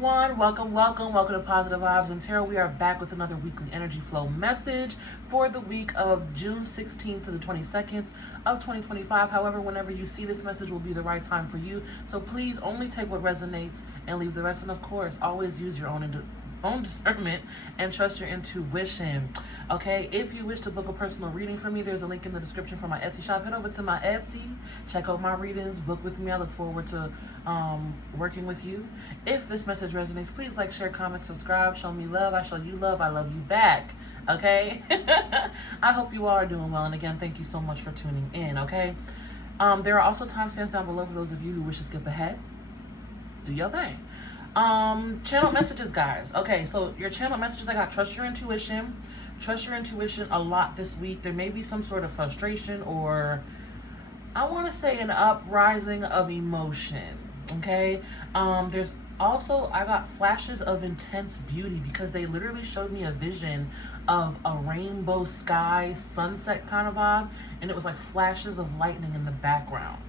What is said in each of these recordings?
Welcome to Positive Vibes and Tarot. We are back with another weekly energy flow message for the week of June 16th to the 22nd of 2025. However, whenever you see this message will be the right time for you. So please only take what resonates and leave the rest. And of course, always use your own discernment and trust your intuition. Okay, if you wish to book a personal reading for me, there's a link in the description for my Etsy shop. Head over to my Etsy, check out my readings, book with me. I look forward to working with you. If this message resonates, please like, share, comment, subscribe, show me love. I show you love. I love you back. Okay. I hope you all are doing well, and again, thank you so much for tuning in. Okay, there are also timestamps down below for those of you who wish to skip ahead. Do your thing. Channel messages, guys. Okay, so your channel messages, I got trust your intuition. Trust your intuition a lot this week. There may be some sort of frustration, or I want to say an uprising of emotion. Okay, there's also, I got flashes of intense beauty because they literally showed me a vision of a rainbow sky sunset kind of vibe, and it was like flashes of lightning in the background.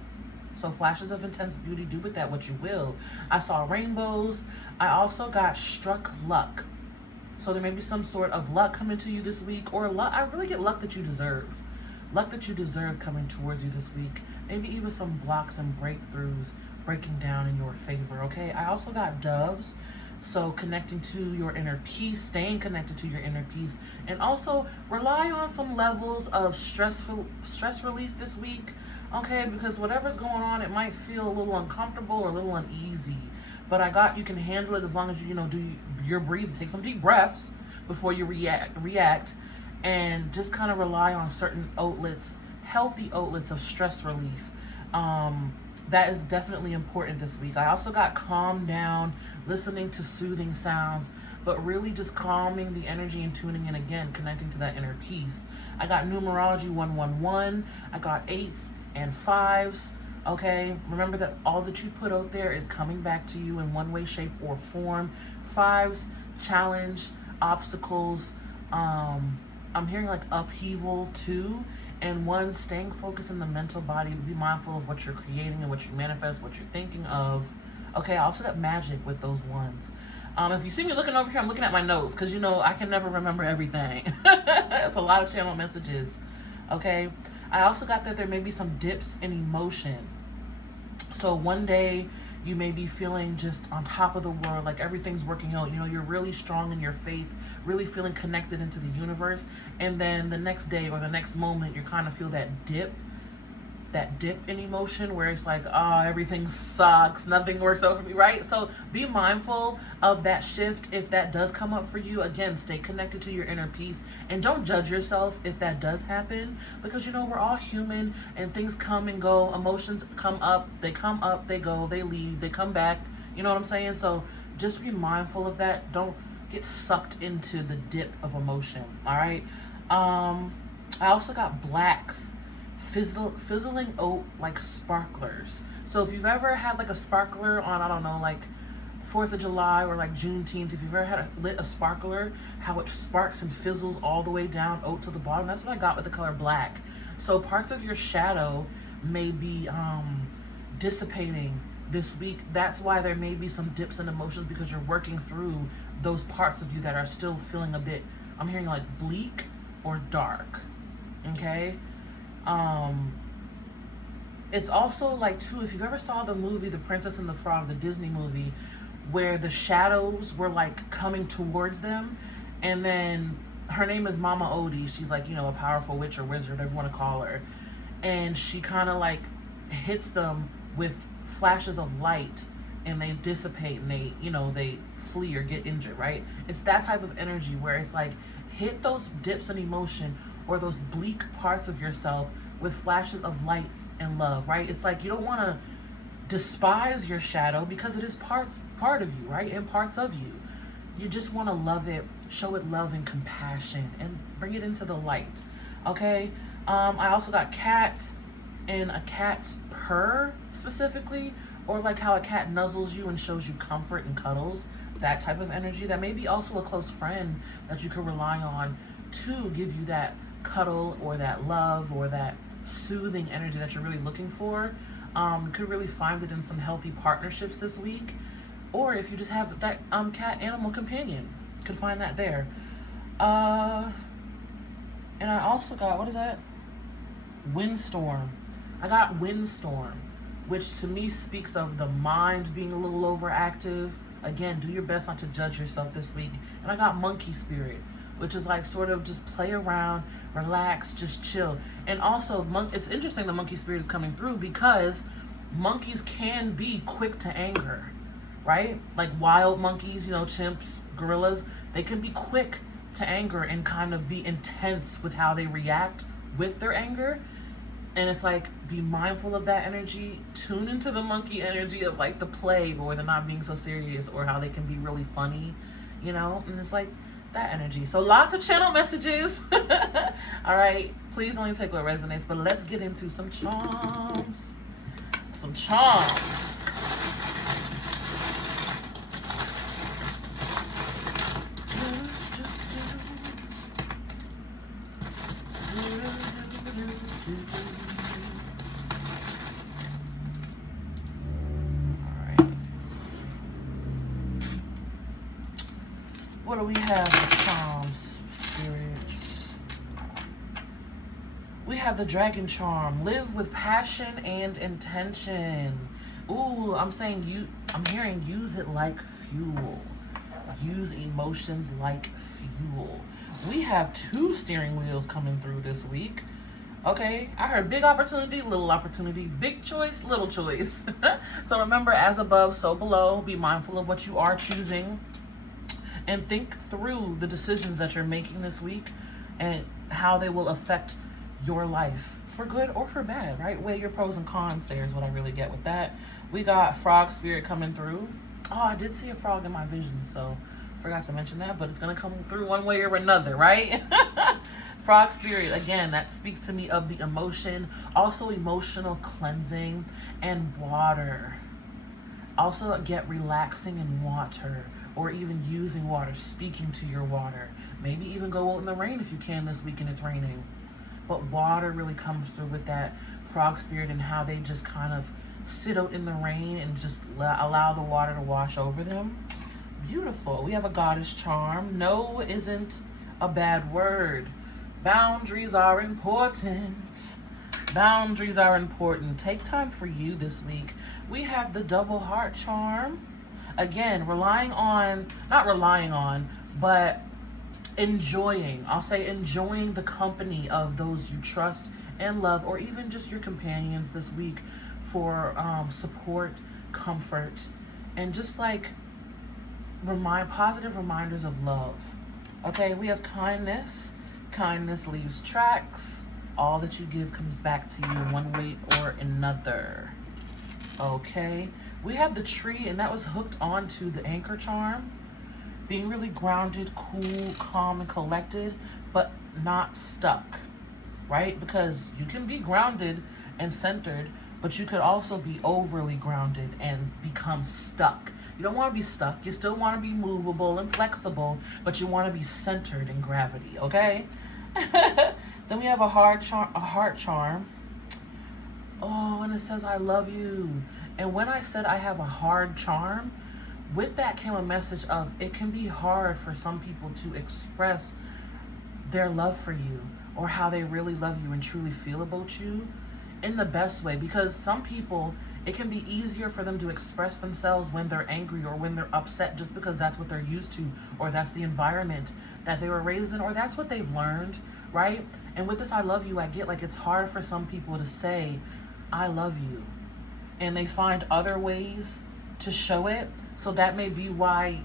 So flashes of intense beauty, do with that what you will. I saw rainbows. I also got struck luck. So there may be some sort of luck coming to you this week, or luck, I really get luck that you deserve. Luck that you deserve coming towards you this week. Maybe even some blocks and breakthroughs breaking down in your favor, okay? I also got doves. So connecting to your inner peace, staying connected to your inner peace, and also rely on some levels of stress relief this week, okay? Because whatever's going on, it might feel a little uncomfortable or a little uneasy. But I got, you can handle it as long as you know, do your breathe, take some deep breaths before you react, and just kind of rely on certain outlets, healthy outlets of stress relief. That is definitely important this week. I also got calm down, listening to soothing sounds, but really just calming the energy and tuning in again, connecting to that inner peace. I got numerology 111. I got 8s and 5s. Okay, remember that all that you put out there is coming back to you in one way, shape, or form. 5s, challenge, obstacles. I'm hearing like upheaval too. And 1, staying focused in the mental body. Be mindful of what you're creating and what you manifest, what you're thinking of. Okay, I also got magic with those 1s. If you see me looking over here, I'm looking at my notes because, you know, I can never remember everything. It's a lot of channel messages. Okay, I also got that there may be some dips in emotion. So one day you may be feeling just on top of the world, like everything's working out. You know, you're really strong in your faith, really feeling connected into the universe. And then the next day or the next moment, you kind of feel that dip in emotion where it's like, oh, everything sucks, nothing works out for me, right? So be mindful of that shift if that does come up for you. Again, stay connected to your inner peace and don't judge yourself if that does happen, because, you know, we're all human and things come and go. Emotions come up, they go, they leave, they come back. You know what I'm saying? So just be mindful of that. Don't get sucked into the dip of emotion, all right? I also got blacks. Fizzling out like sparklers. So if you've ever had like a sparkler on, I don't know, like 4th of July or like Juneteenth, if you've ever had lit a sparkler, how it sparks and fizzles all the way down out to the bottom, that's what I got with the color black. So parts of your shadow may be dissipating this week. That's why there may be some dips in emotions, because you're working through those parts of you that are still feeling a bit, I'm hearing like bleak or dark. Okay. It's also like too, if you've ever saw the movie The Princess and the Frog, the Disney movie, where the shadows were like coming towards them, and then her name is Mama Odie. She's like, you know, a powerful witch or wizard, whatever you want to call her, and she kind of like hits them with flashes of light, and they dissipate and they, you know, they flee or get injured, right? It's that type of energy where it's like, hit those dips in emotion or those bleak parts of yourself with flashes of light and love, right? It's like you don't want to despise your shadow because it is part of you, right? And parts of you. You just want to love it, show it love and compassion, and bring it into the light, okay? I also got cats and a cat's purr specifically, or like how a cat nuzzles you and shows you comfort and cuddles. That type of energy. That may be also a close friend that you can rely on to give you that cuddle or that love or that soothing energy that you're really looking for. You could really find it in some healthy partnerships this week. or if you just have that cat animal companion, you could find that there. And I also got, what is that? Windstorm. I got windstorm, which to me speaks of the mind being a little overactive. Again, do your best not to judge yourself this week. And I got monkey spirit, which is like sort of just play around, relax, just chill. And also, it's interesting the monkey spirit is coming through because monkeys can be quick to anger, right? Like wild monkeys, you know, chimps, gorillas, they can be quick to anger and kind of be intense with how they react with their anger. And it's like, be mindful of that energy. Tune into the monkey energy of like the play, or the not being so serious, or how they can be really funny, you know? And it's like that energy. So lots of channel messages. All right, please only take what resonates, but let's get into some charms. Some charms. What do we have with charms, spirits? We have the dragon charm. Live with passion and intention. Ooh, I'm hearing use it like fuel. Use emotions like fuel. We have 2 steering wheels coming through this week. Okay, I heard big opportunity, little opportunity, big choice, little choice. So remember, as above, so below. Be mindful of what you are choosing. And think through the decisions that you're making this week and how they will affect your life for good or for bad, right? Weigh your pros and cons there is what I really get with that. We got frog spirit coming through. Oh, I did see a frog in my vision, so forgot to mention that, but it's going to come through one way or another, right? Frog spirit, again, that speaks to me of the emotion, also emotional cleansing and water. Also get relaxing in water, or even using water, speaking to your water. Maybe even go out in the rain if you can this week and it's raining. But water really comes through with that frog spirit, and how they just kind of sit out in the rain and just allow the water to wash over them. Beautiful. We have a goddess charm. No isn't a bad word. Boundaries are important. Boundaries are important. Take time for you this week. We have the double heart charm. Again, not relying on, but enjoying. I'll say enjoying the company of those you trust and love, or even just your companions this week for support, comfort, and just like positive reminders of love. Okay, we have kindness. Kindness leaves tracks. All that you give comes back to you in one way or another. Okay, we have the tree, and that was hooked onto the anchor charm. Being really grounded, cool, calm, and collected, but not stuck, right? Because you can be grounded and centered, but you could also be overly grounded and become stuck. You don't want to be stuck. You still want to be movable and flexible, but you want to be centered in gravity, okay? Then we have a heart charm. Oh, and it says, I love you. And when I said I have a hard charm, with that came a message of it can be hard for some people to express their love for you, or how they really love you and truly feel about you in the best way. Because some people, it can be easier for them to express themselves when they're angry or when they're upset, just because that's what they're used to, or that's the environment that they were raised in, or that's what they've learned, right? And with this I love you, I get like it's hard for some people to say I love you, and they find other ways to show it. So that may be why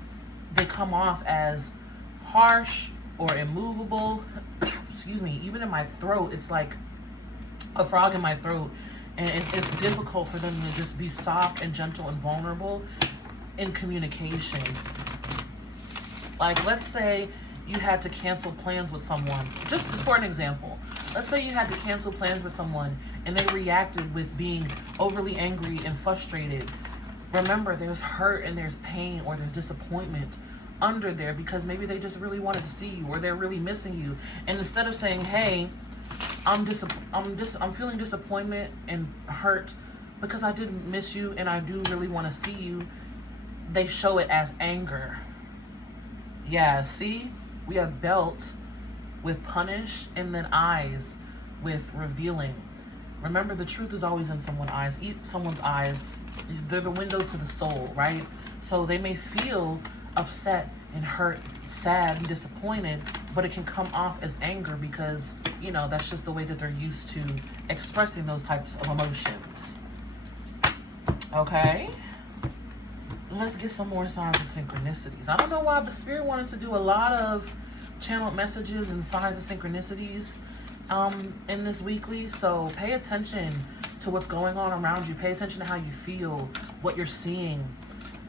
they come off as harsh or immovable. Excuse me, even in my throat, it's like a frog in my throat. And it's difficult for them to just be soft and gentle and vulnerable in communication. Like, let's say you had to cancel plans with someone. Just for an example. Let's say you had to cancel plans with someone and they reacted with being overly angry and frustrated. Remember, there's hurt and there's pain or there's disappointment under there, because maybe they just really wanted to see you, or they're really missing you. And instead of saying, hey, I'm feeling disappointment and hurt because I didn't miss you and I do really want to see you, they show it as anger. Yeah, see? We have belt with punish, and then eyes with revealing. Remember, the truth is always in someone's eyes. They're the windows to the soul, right? So they may feel upset and hurt, sad and disappointed, but it can come off as anger because, you know, that's just the way that they're used to expressing those types of emotions. Okay? Let's get some more signs of synchronicities. I don't know why, but Spirit wanted to do a lot of channeled messages and signs of synchronicities in this weekly. So pay attention to what's going on around you. Pay attention to how you feel, what you're seeing,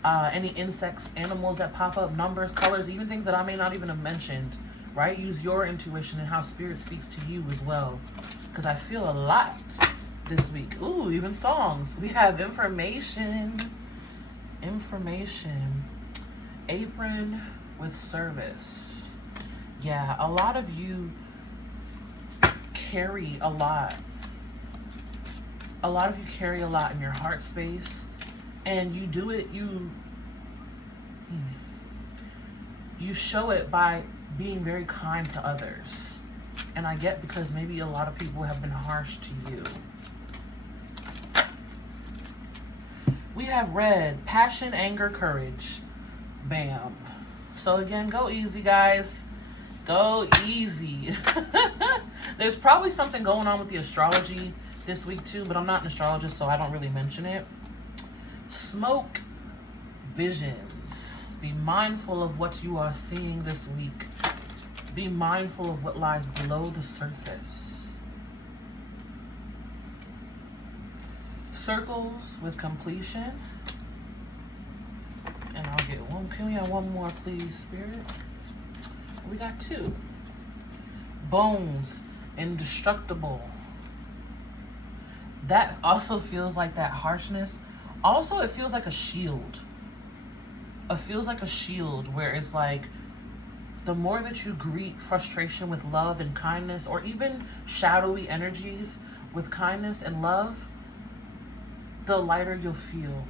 any insects, animals that pop up, numbers, colors, even things that I may not even have mentioned, right? Use your intuition and how Spirit speaks to you as well, because I feel a lot this week. Ooh, even songs. We have information, apron with service. Yeah, a lot of you carry a lot. A lot of you carry a lot in your heart space, and you do it, you show it by being very kind to others. And I get, because maybe a lot of people have been harsh to you. We have red, passion, anger, courage. Bam. So again, go easy, guys. Go easy. There's probably something going on with the astrology this week too, but I'm not an astrologist, so I don't really mention it. Smoke visions. Be mindful of what you are seeing this week. Be mindful of what lies below the surface. Circles with completion. And I'll get one. Can we have one more, please, Spirit? We got two. Bones, indestructible. That also feels like that harshness. Also, it feels like a shield. It feels like a shield where it's like, the more that you greet frustration with love and kindness, or even shadowy energies with kindness and love, the lighter you'll feel.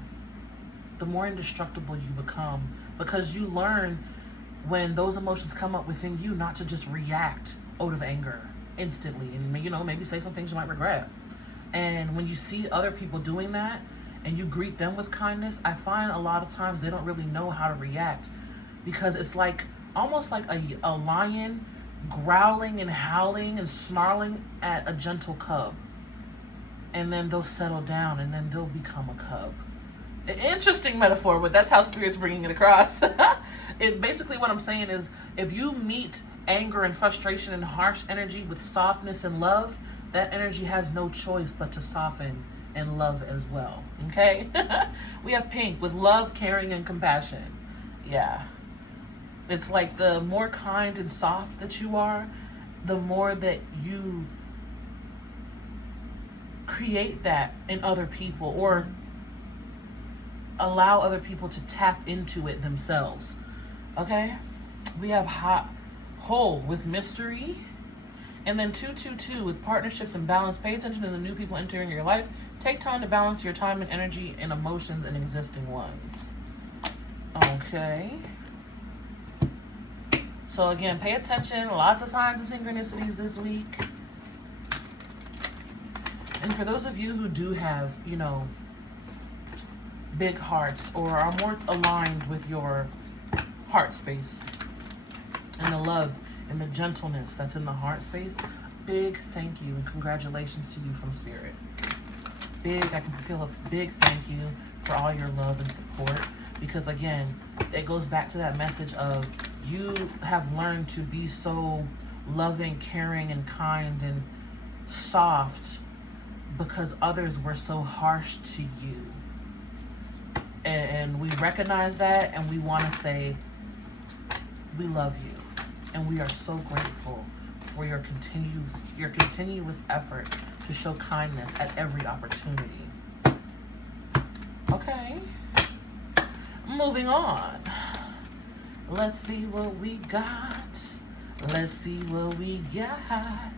The more indestructible you become, because you learn when those emotions come up within you not to just react out of anger instantly and, you know, maybe say some things you might regret. And when you see other people doing that and you greet them with kindness, I find a lot of times they don't really know how to react, because it's like almost like a lion growling and howling and snarling at a gentle cub, and then they'll settle down and then they'll become a cub. Interesting metaphor, but that's how Spirit's bringing it across. It basically, what I'm saying is, if you meet anger and frustration and harsh energy with softness and love, that energy has no choice but to soften and love as well. Okay? We have pink with love, caring, and compassion. Yeah. It's like the more kind and soft that you are, the more that you create that in other people, or allow other people to tap into it themselves. Okay? We have whole with mystery. And then 222 with partnerships and balance. Pay attention to the new people entering your life. Take time to balance your time and energy and emotions and existing ones. Okay. So again, pay attention. Lots of signs of synchronicities this week. And for those of you who do have, you know, big hearts, or are more aligned with your heart space and the love and the gentleness that's in the heart space, big thank you and congratulations to you from Spirit. I can feel a big thank you for all your love and support, because again, it goes back to that message of, you have learned to be so loving, caring, and kind and soft because others were so harsh to you. And we recognize that, and we want to say, we love you. And we are so grateful for your continuous effort to show kindness at every opportunity. Okay. Moving on. Let's see what we got. Let's see what we got.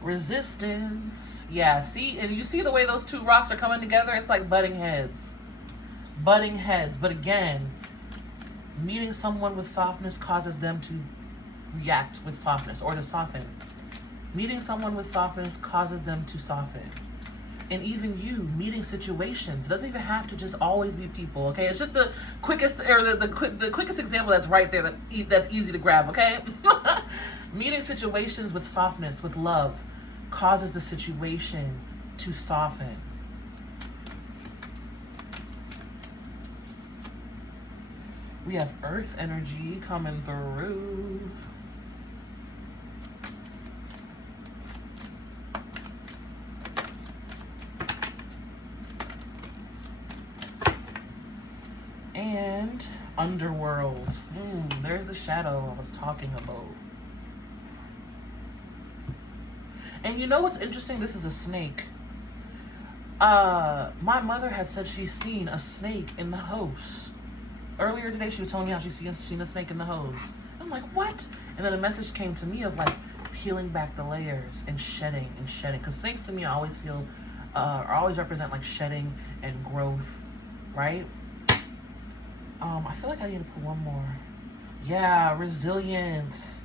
Resistance. Yeah, see, and you see the way those two rocks are coming together? It's like butting heads. butting heads. But again, meeting someone with softness causes them to react with softness or to soften. Meeting someone with softness causes them to soften. And even you, meeting situations, doesn't even have to just always be people, okay? It's just the quickest, or the quickest example that's right there, that's easy to grab, okay? Meeting situations with softness, with love, causes the situation to soften. We have earth energy coming through. And underworld. There's the shadow I was talking about. And you know what's interesting? This is a snake. My mother had said she's seen a snake in the house. Earlier today, she was telling me how she's seen a snake in the hose. I'm like, what? And then a message came to me of like peeling back the layers and shedding and shedding. Because snakes to me, I always feel, always represent like shedding and growth, right? I feel like I need to put one more. Yeah, resilience.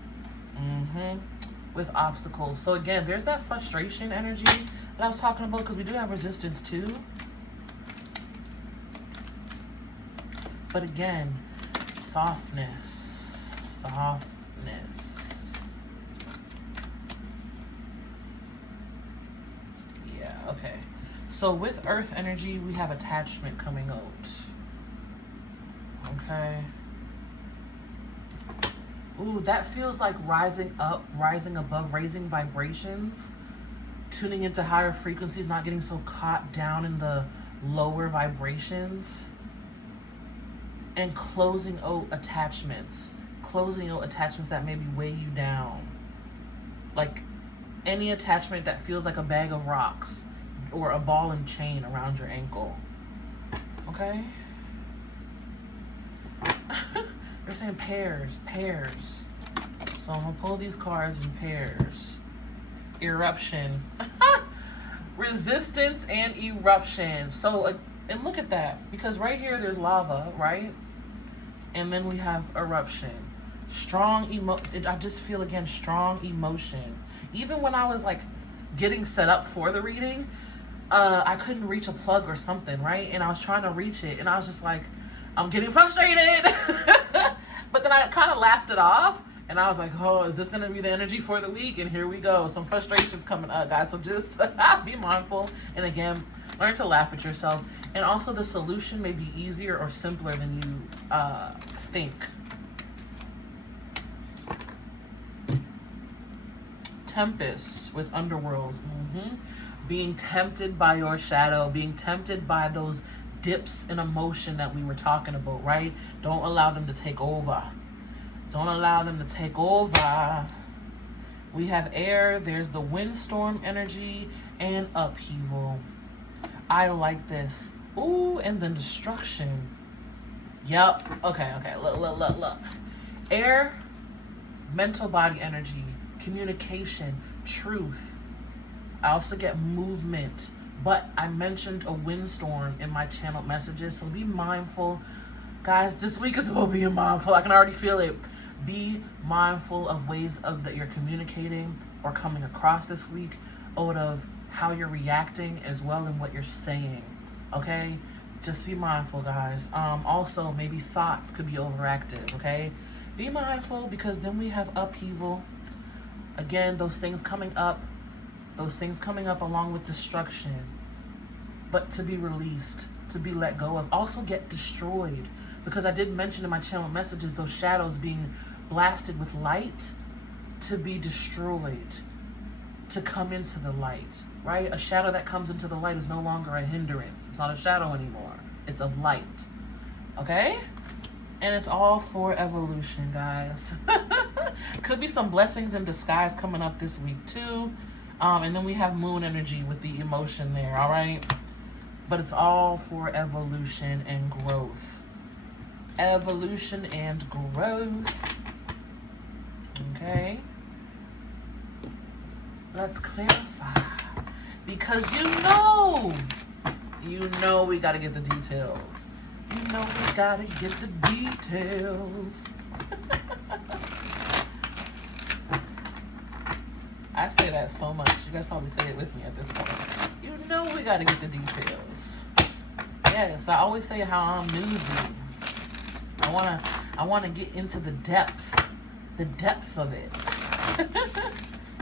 With obstacles. So again, there's that frustration energy that I was talking about, because we do have resistance too. But again, softness. Yeah, okay. So with earth energy, we have attachment coming out. Okay. Ooh, that feels like rising up, rising above, raising vibrations, tuning into higher frequencies, not getting so caught down in the lower vibrations, and closing out attachments. Closing out attachments that maybe weigh you down. Like any attachment that feels like a bag of rocks or a ball and chain around your ankle. Okay? They're saying pairs. So I'm gonna pull these cards in pairs. Eruption. Resistance and eruption. So, and look at that. Because right here there's lava, right? And then we have eruption. Strong I just feel, again, strong emotion. Even when I was like getting set up for the reading, I couldn't reach a plug or something, right? And I was trying to reach it, and I was just like, I'm getting frustrated. But then I kind of laughed it off, and I was like, oh, is this going to be the energy for the week? And here we go. Some frustrations coming up, guys. So just be mindful. And again, learn to laugh at yourself. And also, the solution may be easier or simpler than you think. Tempest with underworld. Being tempted by your shadow. Being tempted by those dips in emotion that we were talking about, right? Don't allow them to take over. Don't allow them to take over. We have air. There's the windstorm energy and upheaval. I like this. Ooh, and then destruction. Yep. Okay. Look. Air, mental body energy, communication, truth. I also get movement. But I mentioned a windstorm in my channel messages, so be mindful. Guys, this week is about being mindful. I can already feel it. Be mindful of ways that you're communicating or coming across this week, out of how you're reacting as well and what you're saying, okay? Just be mindful, guys. Also, maybe thoughts could be overactive, okay? Be mindful, because then we have upheaval. Again, those things coming up along with destruction, but to be released, to be let go of. Also get destroyed, because I did mention in my channel messages those shadows being blasted with light to be destroyed, to come into the light, right? A shadow that comes into the light is no longer a hindrance. It's not a shadow anymore. It's of light, okay? And it's all for evolution, guys. Could be some blessings in disguise coming up this week too. And then we have moon energy with the emotion there, all right? But it's all for evolution and growth. Evolution and growth. Okay? Let's clarify. Because you know we got to get the details. You know we gotta get the details. I say that so much. You guys probably say it with me at this point. You know we gotta get the details. Yes, I always say how I'm newsy. I wanna get into the depth of it.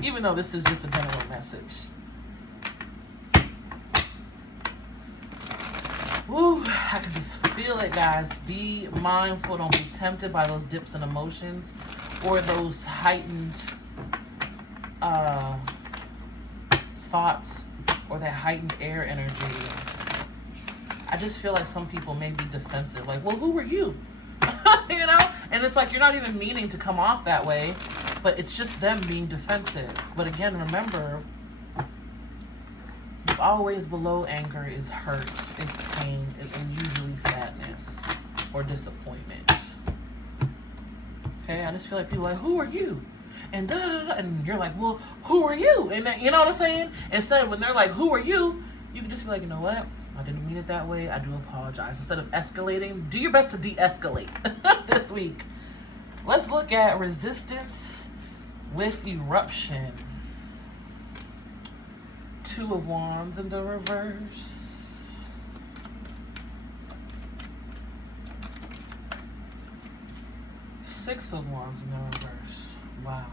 Even though this is just a general message. Woo, I can just feel it, guys. Be mindful. Don't be tempted by those dips in emotions or those heightened thoughts or that heightened air energy. I just feel like some people may be defensive. Like, well, who are you? You know? And it's like, you're not even meaning to come off that way, but it's just them being defensive. But again, remember, always below anger is hurt, is pain, and usually sadness or disappointment. Okay, I just feel like people are like, who are you? And da da da, and you're like, well, who are you? And then, you know what I'm saying? Instead of when they're like, who are you? You can just be like, you know what? I didn't mean it that way. I do apologize. Instead of escalating, do your best to de-escalate this week. Let's look at resistance with eruption. Two of Wands in the reverse. Six of Wands in the reverse. Wow.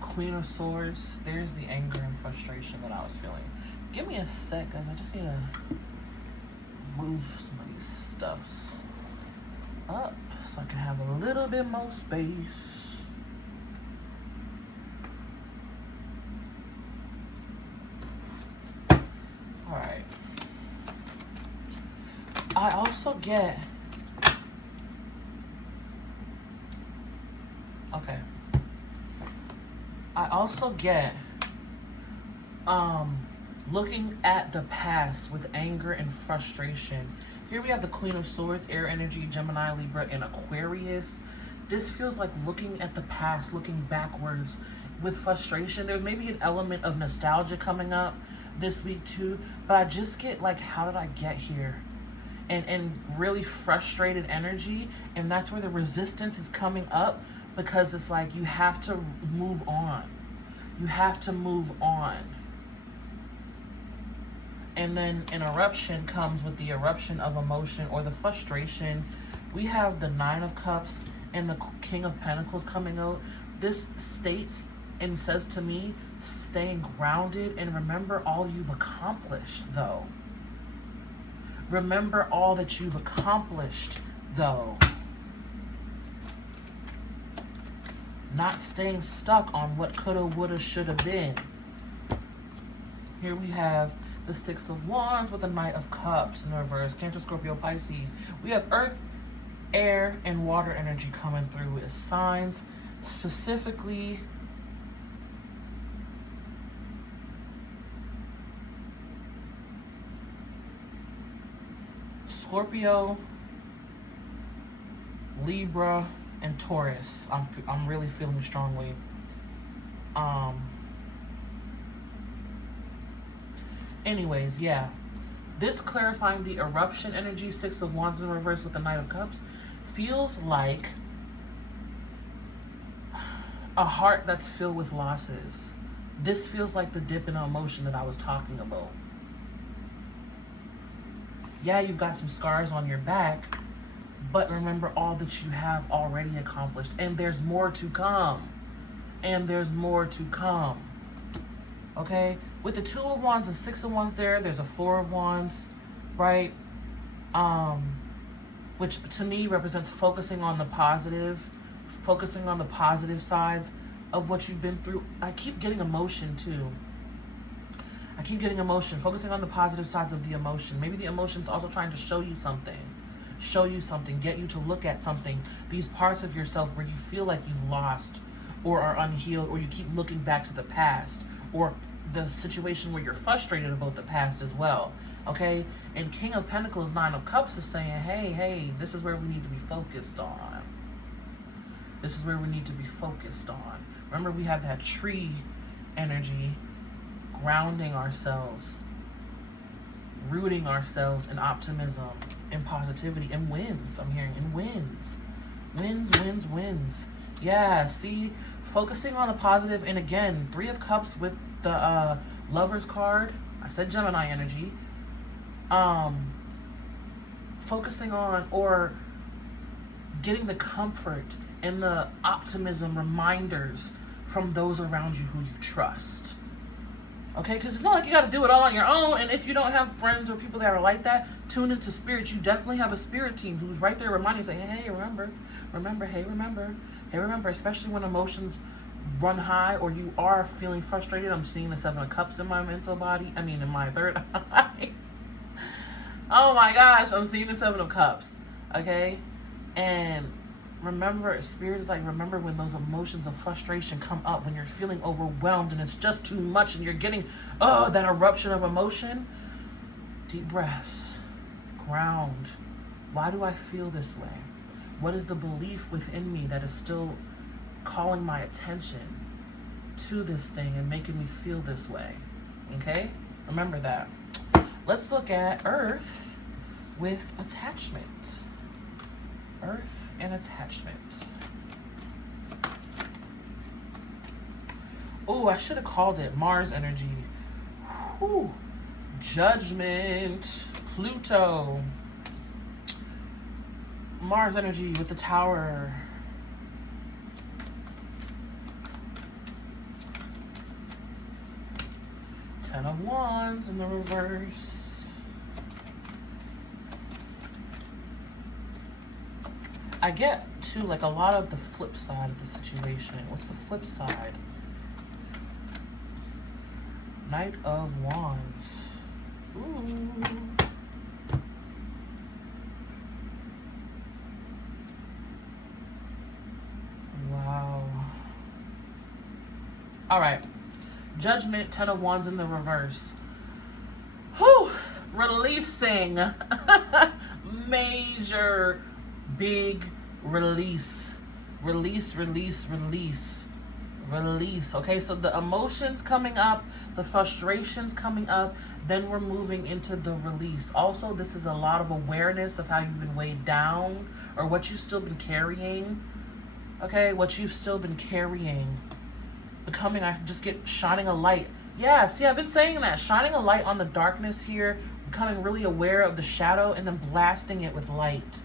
Queen of Swords. There's the anger and frustration that I was feeling. Give me a sec, guys. I just need to move some of these stuffs up so I can have a little bit more space. Alright. I also get... Okay. I also get looking at the past with anger and frustration. Here we have the Queen of Swords, air energy, Gemini, Libra, and Aquarius. This feels like looking at the past, looking backwards with frustration. There's maybe an element of nostalgia coming up this week too, but I just get like, how did I get here? And really frustrated energy, and that's where the resistance is coming up, because it's like you have to move on. You have to move on. And then an eruption comes with the eruption of emotion or the frustration. We have the Nine of Cups and the King of Pentacles coming out. This states and says to me, staying grounded and remember all you've accomplished, though. Remember all that you've accomplished, though. Not staying stuck on what coulda, woulda, shoulda been. Here we have the Six of Wands with the Knight of Cups in the reverse. Cancer, Scorpio, Pisces. We have earth, air, and water energy coming through as signs. Specifically, Scorpio, Libra, and Taurus. I'm really feeling strongly. Anyways, yeah. This clarifying the eruption energy, Six of Wands in reverse with the Knight of Cups, feels like a heart that's filled with losses. This feels like the dip in emotion that I was talking about. Yeah, you've got some scars on your back, but remember all that you have already accomplished. And there's more to come. And there's more to come. Okay? With the Two of Wands and Six of Wands there's a Four of Wands, right? Which to me represents focusing on the positive sides of what you've been through. I keep getting emotion too. I keep getting emotion, focusing on the positive sides of the emotion. Maybe the emotion's also trying to show you something, get you to look at something, these parts of yourself where you feel like you've lost or are unhealed, or you keep looking back to the past, or the situation where you're frustrated about the past as well, okay? And King of Pentacles, Nine of Cups is saying, hey, this is where we need to be focused on. This is where we need to be focused on. Remember, we have that tree energy, grounding ourselves, rooting ourselves in optimism and positivity and wins. I'm hearing and wins. Wins, wins, wins. Yeah, see, focusing on the positive. And again, 3 of Cups with the Lover's card. I said Gemini energy. Focusing on or getting the comfort and the optimism reminders from those around you who you trust. Okay, because it's not like you got to do it all on your own. And if you don't have friends or people that are like that, tune into spirit. You definitely have a spirit team who's right there reminding you, saying, hey, remember, hey, remember, especially when emotions run high or you are feeling frustrated. I'm seeing the 7 of Cups in my mental body. I mean, in my third eye. Oh my gosh, I'm seeing the 7 of Cups. Okay, and remember, spirit is like, remember when those emotions of frustration come up, when you're feeling overwhelmed and it's just too much and you're getting, that eruption of emotion. Deep breaths. Ground. Why do I feel this way? What is the belief within me that is still calling my attention to this thing and making me feel this way? Okay? Remember that. Let's look at Earth with attachment. Earth and attachment. Oh, I should have called it Mars energy. Whew. Judgment. Pluto. Mars energy with the Tower. Ten of Wands in the reverse. I get to like a lot of the flip side of the situation. What's the flip side? Knight of Wands. Ooh. Wow. All right. Judgment, 10 of Wands in the reverse. Whew. Releasing. Major, big release. Release. Okay, so the emotions coming up, the frustrations coming up, then we're moving into the release. Also, this is a lot of awareness of how you've been weighed down or what you've still been carrying. Okay, what you've still been carrying. I just get shining a light. Yeah, see, I've been saying that. Shining a light on the darkness here, becoming really aware of the shadow and then blasting it with light.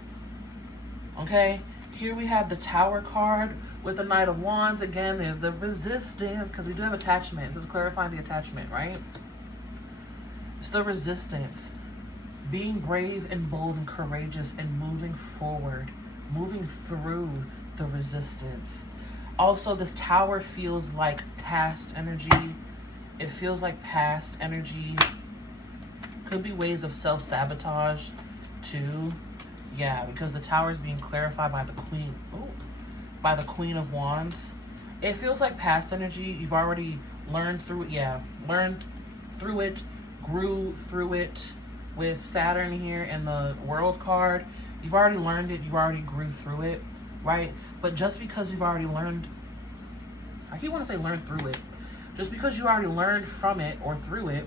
Okay, here we have the Tower card with the Knight of Wands. Again, there's the resistance because we do have attachment. This is clarifying the attachment, right? It's the resistance. Being brave and bold and courageous and moving forward, moving through the resistance. Also, this Tower feels like past energy. It feels like past energy. Could be ways of self-sabotage too. Yeah, because the Tower is being clarified by the Queen. Ooh, by the Queen of Wands. It feels like past energy. You've already learned through it. Yeah, learned through it, grew through it with Saturn here and the World card. You've already learned it. You've already grew through it, right? But just because you've already learned, I keep want to say learn through it. Just because you already learned from it or through it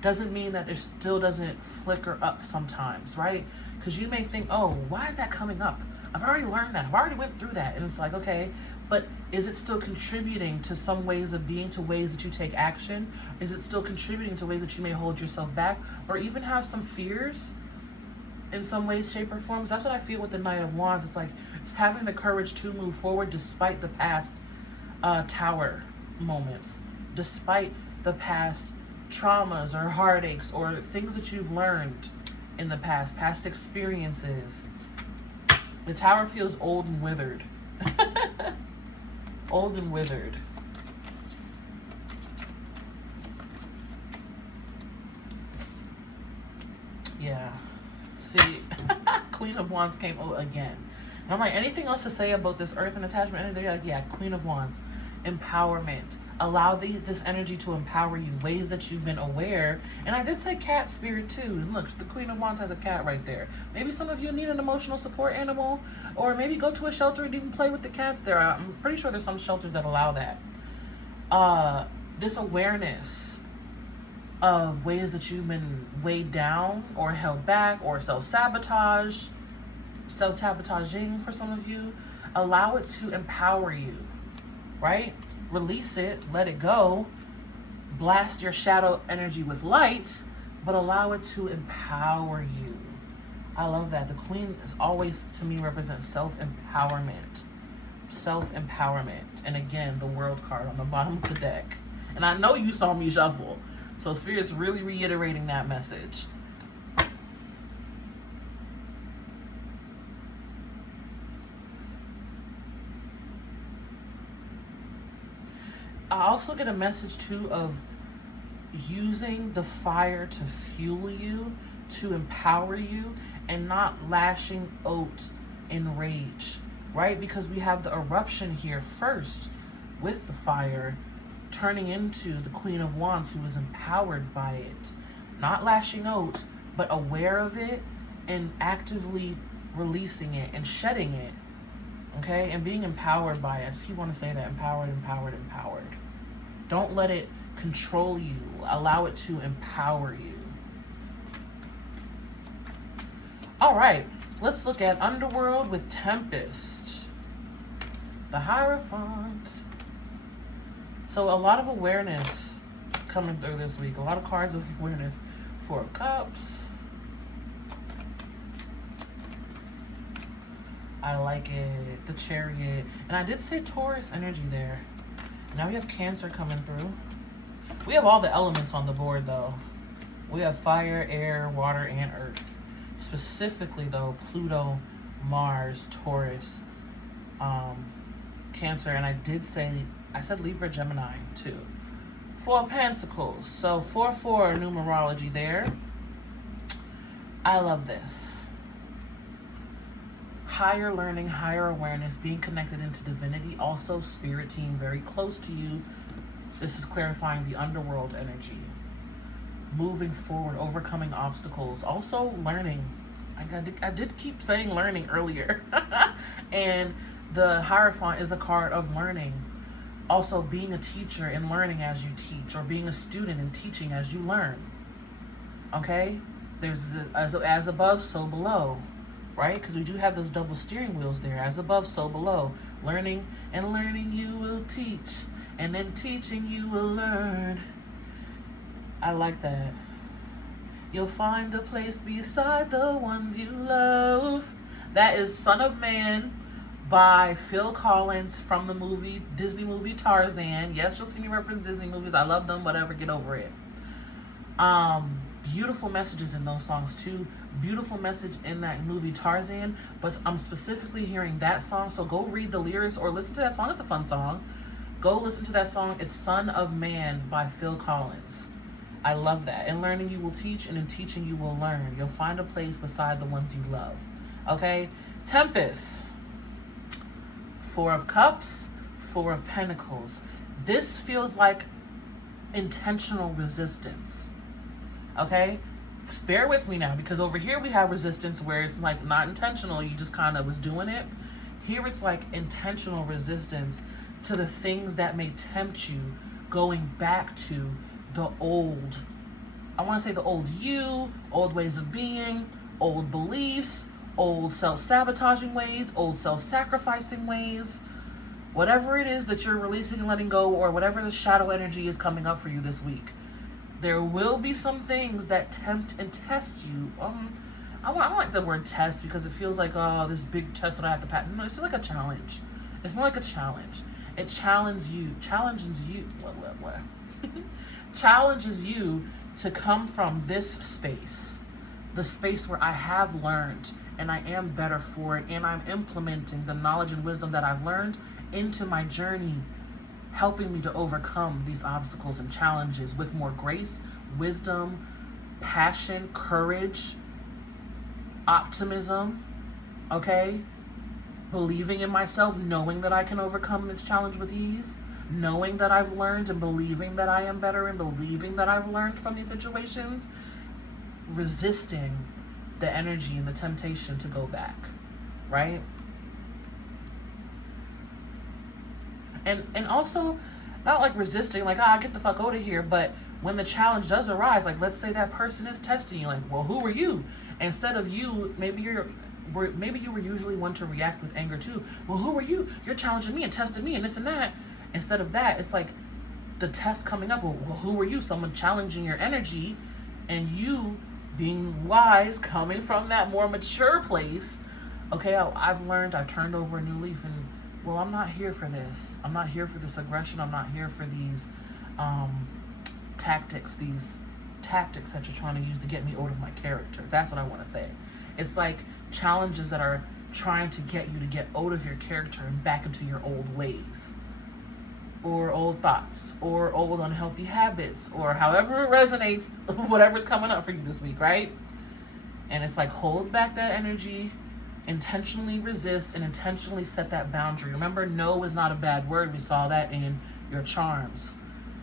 doesn't mean that it still doesn't flicker up sometimes, right? Because you may think, oh, why is that coming up? I've already learned that. I've already went through that. And it's like, okay, but is it still contributing to some ways of being, to ways that you take action? Is it still contributing to ways that you may hold yourself back or even have some fears in some ways, shape, or forms? That's what I feel with the Knight of Wands. It's like having the courage to move forward despite the past Tower moments, despite the past traumas or heartaches or things that you've learned in the past experiences. The Tower feels old and withered. Old and withered. Yeah. See, Queen of Wands came again. And I'm like, anything else to say about this Earth and attachment energy? They're like, yeah, Queen of Wands. Empowerment. Allow this energy to empower you. Ways that you've been aware. And I did say cat spirit too. And look, the Queen of Wands has a cat right there. Maybe some of you need an emotional support animal. Or maybe go to a shelter and even play with the cats there. I'm pretty sure there's some shelters that allow that. This awareness of ways that you've been weighed down or held back or self-sabotaging for some of you. Allow it to empower you, right? Release it, let it go, blast your shadow energy with light, but allow it to empower you. I love that. The Queen is always, to me, represents self-empowerment. Self-empowerment. And again, the World card on the bottom of the deck. And I know you saw me shuffle, so Spirit's really reiterating that message. I also get a message too of using the fire to fuel you, to empower you, and not lashing out in rage, right? Because we have the eruption here first with the fire, turning into the Queen of Wands, who is empowered by it. Not lashing out, but aware of it and actively releasing it and shedding it, okay? And being empowered by it. I just keep wanting to say that. Empowered, empowered, empowered. Don't let it control you. Allow it to empower you. All right, let's look at Underworld with Tempest. The Hierophant. So a lot of awareness coming through this week. A lot of cards of awareness. Four of Cups. I like it. The Chariot. And I did say Taurus energy there. Now we have Cancer coming through. We have all the elements on the board though. We have fire, air, water, and earth. Specifically though, Pluto, Mars, Taurus, Cancer, and I said Libra, Gemini too. Four of Pentacles. So 4-4 numerology there. I love this. Higher learning, higher awareness, being connected into divinity. Also spirit team very close to you. This is clarifying the underworld energy. Moving forward, overcoming obstacles. Also learning. I did keep saying learning earlier. And the Hierophant is a card of learning. Also being a teacher and learning as you teach, or being a student and teaching as you learn. Okay? There's the as above, so below. Right? Because we do have those double steering wheels there. As above, so below. Learning, and learning you will teach. And then teaching you will learn. I like that. You'll find a place beside the ones you love. That is Son of Man by Phil Collins from the Disney movie Tarzan. Yes, you'll see me reference Disney movies. I love them, whatever, get over it. Beautiful messages in those songs too. Beautiful message in that movie Tarzan, but I'm specifically hearing that song, so go read the lyrics or listen to that song. It's a fun song. Go listen to that song. It's Son of Man by Phil Collins. I love that. In learning you will teach, and in teaching you will learn. You'll find a place beside the ones you love. Okay? Tempest. Four of Cups, Four of Pentacles. This feels like intentional resistance. Okay? Bear with me now, because over here we have resistance where it's like not intentional, you just kind of was doing it. Here it's like intentional resistance to the things that may tempt you going back to the old, I want to say the old you, old ways of being, old beliefs, old self-sabotaging ways, old self-sacrificing ways. Whatever it is that you're releasing and letting go, or whatever the shadow energy is coming up for you this week, there will be some things that tempt and test you. I don't like the word test because it feels like, oh, this big test that I have to pass. No, it's just like a challenge. It's more like a challenge. It challenges you. Challenges you to come from this space, the space where I have learned and I am better for it, and I'm implementing the knowledge and wisdom that I've learned into my journey, helping me to overcome these obstacles and challenges with more grace, wisdom, passion, courage, optimism, okay? Believing in myself, knowing that I can overcome this challenge with ease, knowing that I've learned and believing that I am better and believing that I've learned from these situations, resisting the energy and the temptation to go back, right? And also, not like resisting, like, get the fuck out of here, but when the challenge does arise, like let's say that person is testing you, like, well, who are you? Instead of you, maybe you were usually one to react with anger too. Well, who are you? You're challenging me and testing me and this and that. Instead of that, it's like the test coming up. Well, who are you? Someone challenging your energy, and you being wise, coming from that more mature place. Okay, I've turned over a new leaf, and well, I'm not here for this. I'm not here for this aggression. I'm not here for these tactics that you're trying to use to get me out of my character. That's what I want to say. It's like challenges that are trying to get you to get out of your character and back into your old ways, or old thoughts, or old unhealthy habits, or however it resonates, whatever's coming up for you this week, right? And it's like, hold back that energy, intentionally resist, and intentionally set that boundary. Remember, no is not a bad word. We saw that in your charms.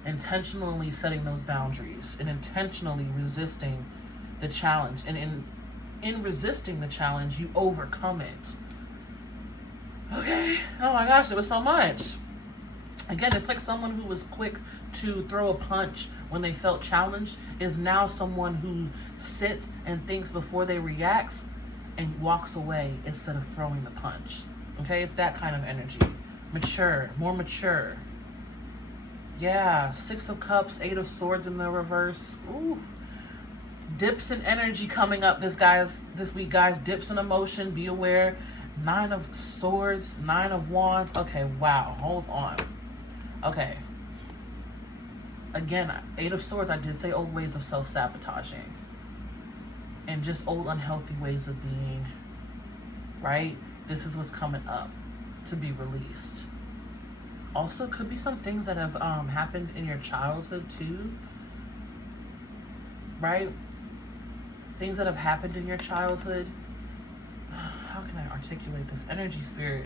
Intentionally setting those boundaries and intentionally resisting the challenge. And in resisting the challenge, you overcome it. Okay. Oh my gosh, it was so much. Again, it's like someone who was quick to throw a punch when they felt challenged is now someone who sits and thinks before they reacts and walks away instead of throwing the punch. Okay, it's that kind of energy. Mature, more mature. Yeah, 6 of Cups, 8 of Swords in the reverse. Ooh. Dips in energy coming up this week, guys. Dips in emotion, be aware. 9 of Swords, 9 of Wands. Okay, wow, hold on. Okay. Again, 8 of Swords, I did say old ways of self-sabotaging. And just old unhealthy ways of being, right? This is what's coming up to be released. Also, could be some things that have happened in your childhood too, right? Things that have happened in your childhood. How can I articulate this energy, spirit?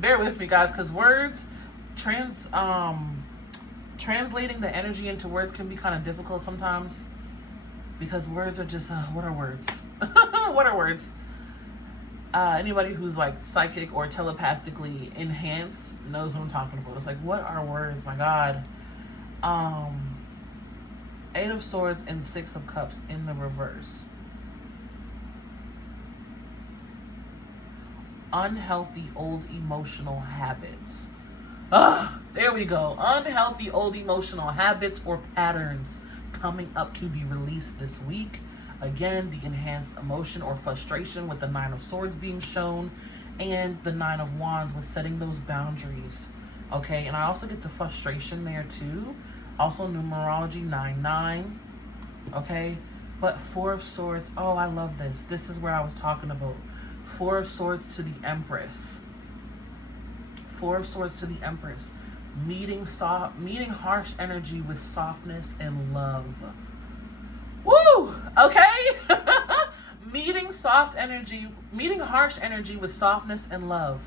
Bear with me, guys, because words, translating the energy into words can be kind of difficult sometimes, because words are just, what are words? What are words? Anybody who's like psychic or telepathically enhanced knows what I'm talking about. It's like, what are words? My God. 8 of Swords and 6 of Cups in the reverse. Unhealthy old emotional habits. There we go. Unhealthy old emotional habits or patterns coming up to be released this week. Again, the enhanced emotion or frustration with the 9 of Swords being shown, and the 9 of Wands with setting those boundaries. Okay, and I also get the frustration there too. Also numerology 9-9. Okay, but 4 of Swords. Oh, I love this. This is where I was talking about. 4 of Swords to the Empress. 4 of Swords to the Empress. Meeting harsh energy with softness and love. Woo! Okay. meeting harsh energy with softness and love.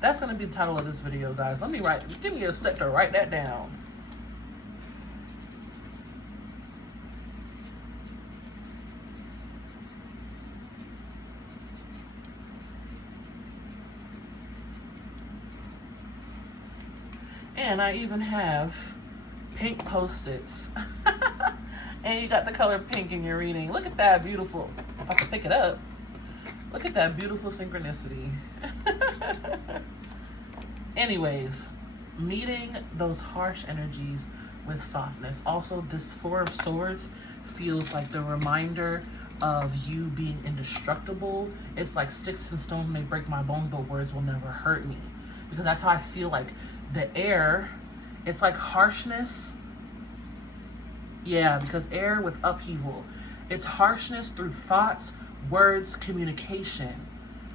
That's going to be the title of this video, guys. Give me a sec to write that down. And I even have pink Post-its. And you got the color pink in your reading. Look at that beautiful, if I can pick it up. Look at that beautiful synchronicity. Anyways, meeting those harsh energies with softness. Also, this 4 of Swords feels like the reminder of you being indestructible. It's like sticks and stones may break my bones, but words will never hurt me. Because that's how I feel like the air, it's like harshness. Yeah, because air with upheaval. It's harshness through thoughts, words, communication,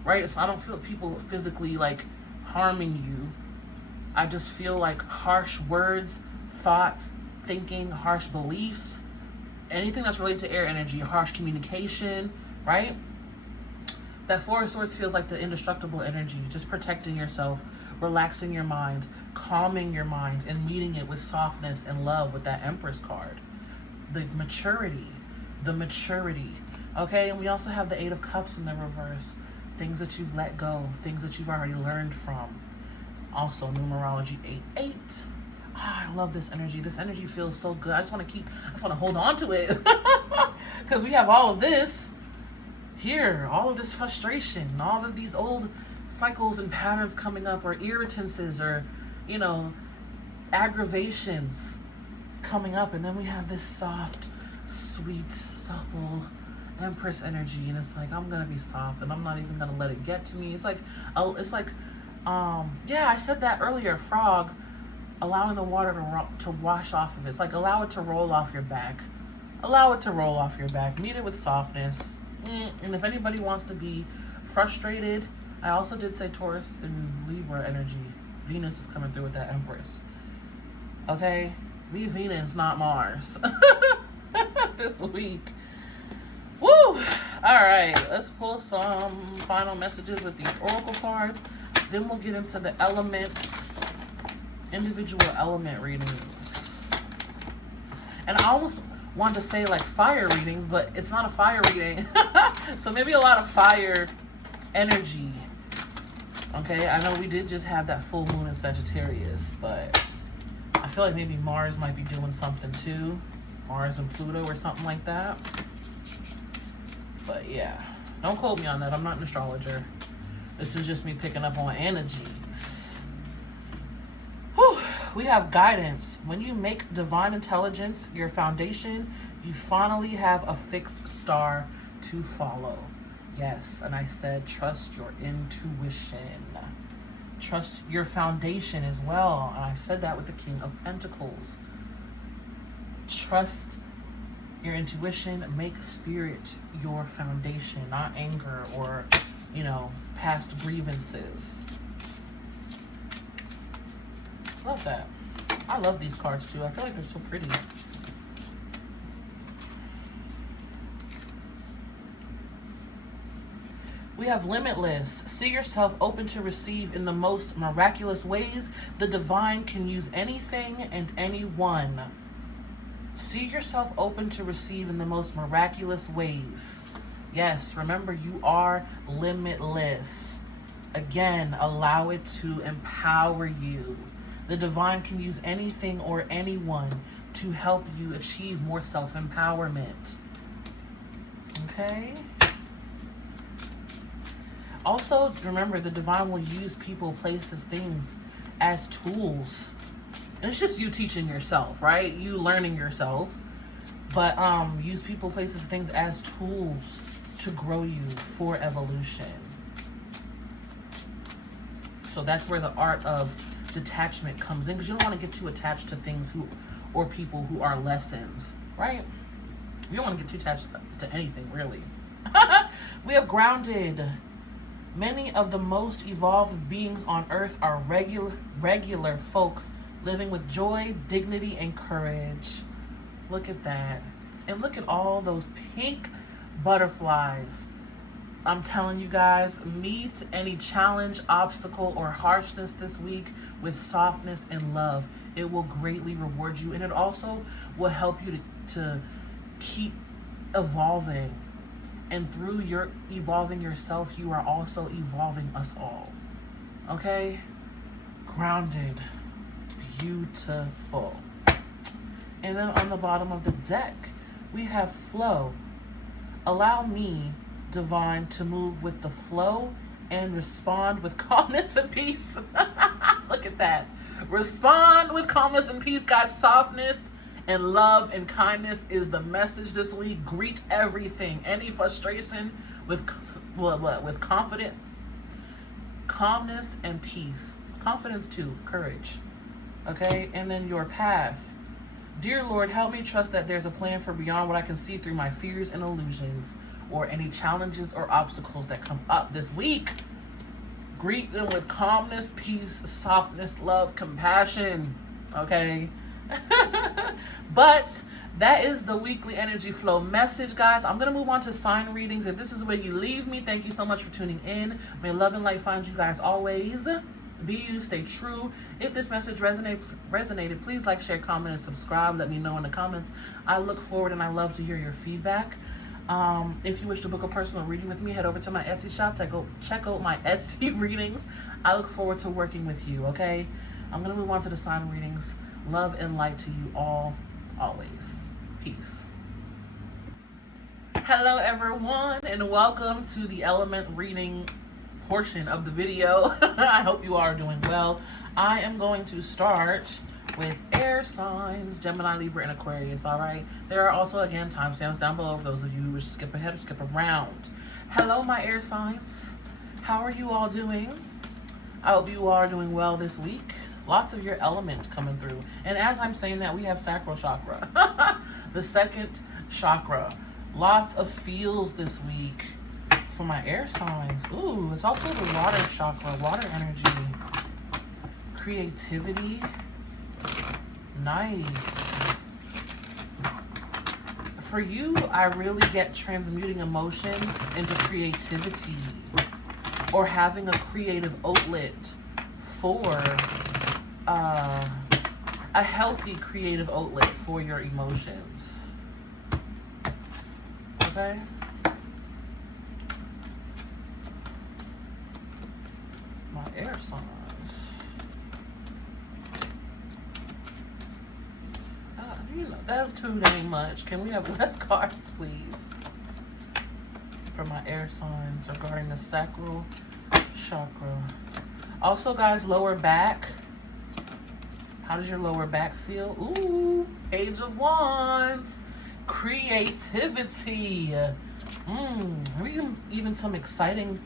right? So I don't feel people physically like harming you. I just feel like harsh words, thoughts, thinking, harsh beliefs, anything that's related to air energy, harsh communication, right? That 4 of Swords feels like the indestructible energy, just protecting yourself, relaxing your mind, calming your mind, and meeting it with softness and love with that Empress card. The maturity. Okay, and we also have the 8 of Cups in the reverse. Things that you've let go, things that you've already learned from. Also, numerology 8-8. I love this energy. This energy feels so good. I just want to hold on to it. Because we have all of this here, all of this frustration, all of these old cycles and patterns coming up, or irritances, or, you know, aggravations coming up. And then we have this soft, sweet, supple Empress energy. And it's like, I'm going to be soft and I'm not even going to let it get to me. It's like, yeah, I said that earlier, frog. Allowing the water to wash off of it. It's like, allow it to roll off your back. Allow it to roll off your back. Meet it with softness. And if anybody wants to be frustrated, I also did say Taurus and Libra energy. Venus is coming through with that Empress. Okay? Be Venus, not Mars. This week. Woo! Alright, let's pull some final messages with these oracle cards. Then we'll get into the elements. Individual element readings. And I almost wanted to say like fire readings, but it's not a fire reading. So maybe a lot of fire energy. Okay, I know we did just have that full moon in Sagittarius, but I feel like maybe Mars might be doing something too. Mars and Pluto or something like that. But yeah, don't quote me on that. I'm not an astrologer. This is just me picking up on energies. We have guidance. When you make divine intelligence your foundation, you finally have a fixed star to follow. Yes, and I said trust your intuition. Trust your foundation as well. And I said that with the King of Pentacles. Trust your intuition. Make spirit your foundation, not anger or, you know, past grievances. Love that. I love these cards too. I feel like they're so pretty. We have limitless. See yourself open to receive in the most miraculous ways. The divine can use anything and anyone. See yourself open to receive in the most miraculous ways. Yes, remember you are limitless. Again, allow it to empower you. The divine can use anything or anyone to help you achieve more self-empowerment. Okay? Also, remember, the divine will use people, places, things as tools. And it's just you teaching yourself, right? You learning yourself. But use people, places, things as tools to grow you for evolution. So that's where the art of detachment comes in, because you don't want to get too attached to things or people who are lessons, right? You don't want to get too attached to anything, really. We have grounded. Many of the most evolved beings on earth are regular folks living with joy, dignity, and courage. Look at that. And look at all those pink butterflies. I'm telling you guys, meet any challenge, obstacle, or harshness this week with softness and love. It will greatly reward you, and it also will help you to keep evolving. And through your evolving yourself, you are also evolving us all. Okay? Grounded. Beautiful. And then on the bottom of the deck, we have flow. Allow me, divine, to move with the flow and respond with calmness and peace. Look at that. Respond with calmness and peace, guys. Softness and love and kindness is the message this week. Greet everything, any frustration with confident calmness and peace. Confidence too, courage. Okay, and then your path. Dear Lord, help me trust that there's a plan for beyond what I can see through my fears and illusions, or any challenges or obstacles that come up this week. Greet them with calmness, peace, softness, love, compassion. Okay? But that is the weekly energy flow message, guys. I'm going to move on to sign readings. If this is where you leave me, thank you so much for tuning in. May love and light find you guys always. Be you, stay true. If this message resonated, please like, share, comment, and subscribe. Let me know in the comments. I look forward and I love to hear your feedback. If you wish to book a personal reading with me, head over to my Etsy shop to go check out my Etsy readings. I look forward to working with you, okay? I'm going to move on to the sign readings. Love and light to you all, always. Peace. Hello everyone, and welcome to the element reading portion of the video. I hope you are doing well. I am going to start with air signs, Gemini, Libra, and Aquarius, all right? There are also, again, timestamps down below for those of you who wish to skip ahead or skip around. Hello, my air signs. How are you all doing? I hope you are doing well this week. Lots of your elements coming through. And as I'm saying that, we have sacral chakra, the second chakra. Lots of feels this week for my air signs. Ooh, it's also the water chakra, water energy, creativity. Nice. For you, I really get transmuting emotions into creativity or having a creative outlet for a healthy creative outlet for your emotions. Okay? My air signs. You know, that's too dang much. Can we have less cards, please? For my air signs regarding the sacral chakra. Also, guys, lower back. How does your lower back feel? Ooh, Page of Wands. Creativity. Even some exciting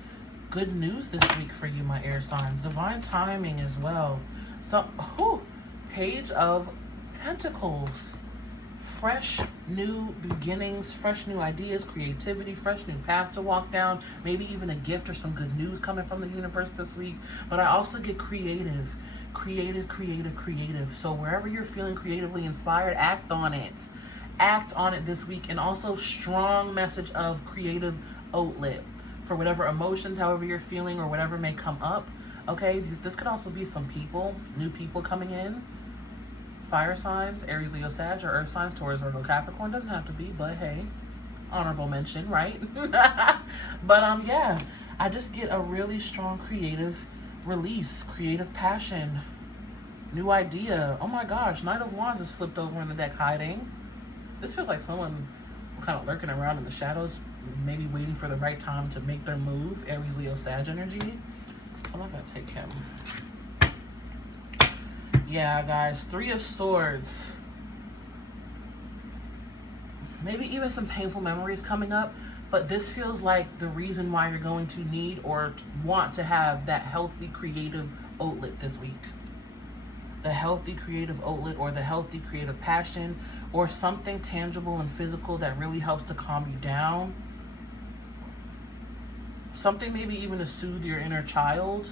good news this week for you, my air signs. Divine timing as well. So, Page of Pentacles. Fresh new beginnings, fresh new ideas, creativity, fresh new path to walk down, maybe even a gift or some good news coming from the universe this week. But I also get creative. So wherever you're feeling creatively inspired, act on it. Act on it this week. And also strong message of creative outlet for whatever emotions, however you're feeling, or whatever may come up. Okay, this could also be some people, new people coming in. Fire signs, Aries, Leo, Sag, or Earth signs, Taurus, Virgo, Capricorn. Doesn't have to be, but hey, honorable mention, right? But yeah, I just get a really strong creative release, creative passion, new idea. Oh my gosh, Knight of Wands is flipped over in the deck, hiding. This feels like someone kind of lurking around in the shadows, maybe waiting for the right time to make their move. Aries, Leo, Sag energy. So I'm not gonna take him. Yeah, guys, Three of Swords. Maybe even some painful memories coming up, but this feels like the reason why you're going to need or want to have that healthy creative outlet this week. The healthy creative outlet or the healthy creative passion or something tangible and physical that really helps to calm you down. Something maybe even to soothe your inner child.